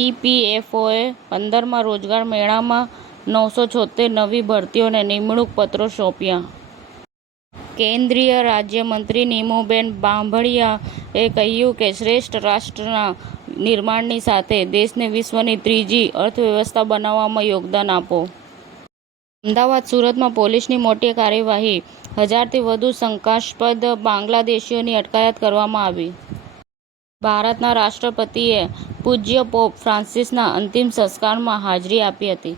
ઈપીએફઓએ 15મા રોજગાર મેળામાં 976 નવી ભરતીઓને નિમણૂક પત્રો સોંપ્યા. કેન્દ્રીય રાજ્યમંત્રી નીમુબેન બાંભણિયાએ કહ્યું કે શ્રેષ્ઠ રાષ્ટ્રના નિર્માણની સાથે દેશને વિશ્વની ત્રીજી અર્થવ્યવસ્થા બનાવવામાં યોગદાન આપો. અમદાવાદ, સુરતમાં પોલીસની મોટી કાર્યવાહી, 1000થી વધુ શંકાસ્પદ બાંગ્લાદેશીઓની અટકાયત કરવામાં આવી. ભારતના રાષ્ટ્રપતિએ પૂજ્ય પોપ ફ્રાન્સિસના અંતિમ સંસ્કારમાં હાજરી આપી હતી.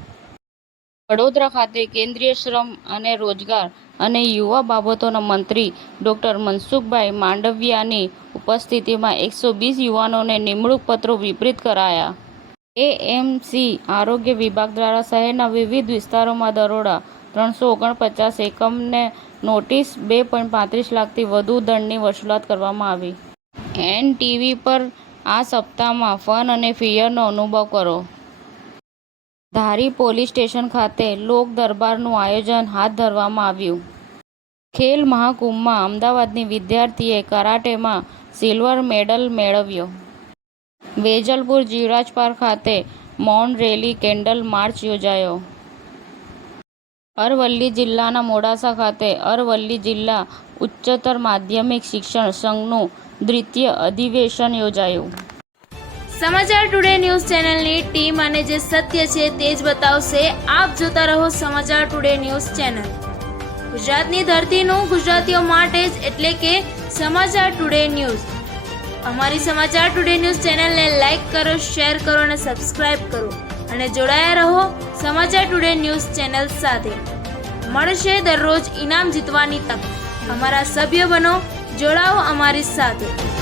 વડોદરા ખાતે કેન્દ્રીય શ્રમ અને રોજગાર અને યુવા બાબતોના મંત્રી ડોક્ટર મનસુખભાઈ માંડવિયાની ઉપસ્થિતિમાં 120 યુવાનોને નિમણૂક પત્રો વિતરિત કરાયા. એએમસી આરોગ્ય વિભાગ દ્વારા શહેરના વિવિધ વિસ્તારોમાં દરોડા, 349 એકમને નોટિસ, 2.35 લાખથી વધુ દંડની વસૂલાત કરવામાં આવી. એનટીવી પર આ સપ્તાહમાં ફન અને ફિયરનો અનુભવ કરો. ધારી પોલીસ સ્ટેશન ખાતે લોક દરબારનું આયોજન હાથ ધરવામાં આવ્યું. ખેલ મહાકુંભમાં અમદાવાદની વિદ્યાર્થીએ કરાટેમાં સિલ્વર મેડલ મેળવ્યો. વેજલપુર જીવરાજ પાર્ક ખાતે મૌન રેલી કેન્ડલ માર્ચ યોજાયો. અરવલ્લી જિલ્લાના મોડાસા ખાતે અરવલ્લી જિલ્લા ઉચ્ચતર માધ્યમિક શિક્ષણ સંઘનું દ્વિતીય અધિવેશન યોજાયું. સમાચાર ટુડે ન્યૂઝ ચેનલની ટીમ અને જે સત્ય છે તે જ બતાવશે. આપ જોતા રહો સમાચાર ટુડે ન્યૂઝ ચેનલ. ગુજરાતની ધરતીનું ગુજરાતીઓ માટે જ, એટલે કે સમાચાર ટુડે ન્યૂઝ. અમારી સમાચાર ટુડે ન્યૂઝ ચેનલને લાઈક કરો, શેર કરો અને સબસ્ક્રાઇબ કરો અને જોડાયા રહો સમાચાર ટુડે ન્યૂઝ ચેનલ સાથે. મળશે દરરોજ ઇનામ જીતવાની તક. અમારા સભ્ય બનો, જોડાઓ અમારી સાથે.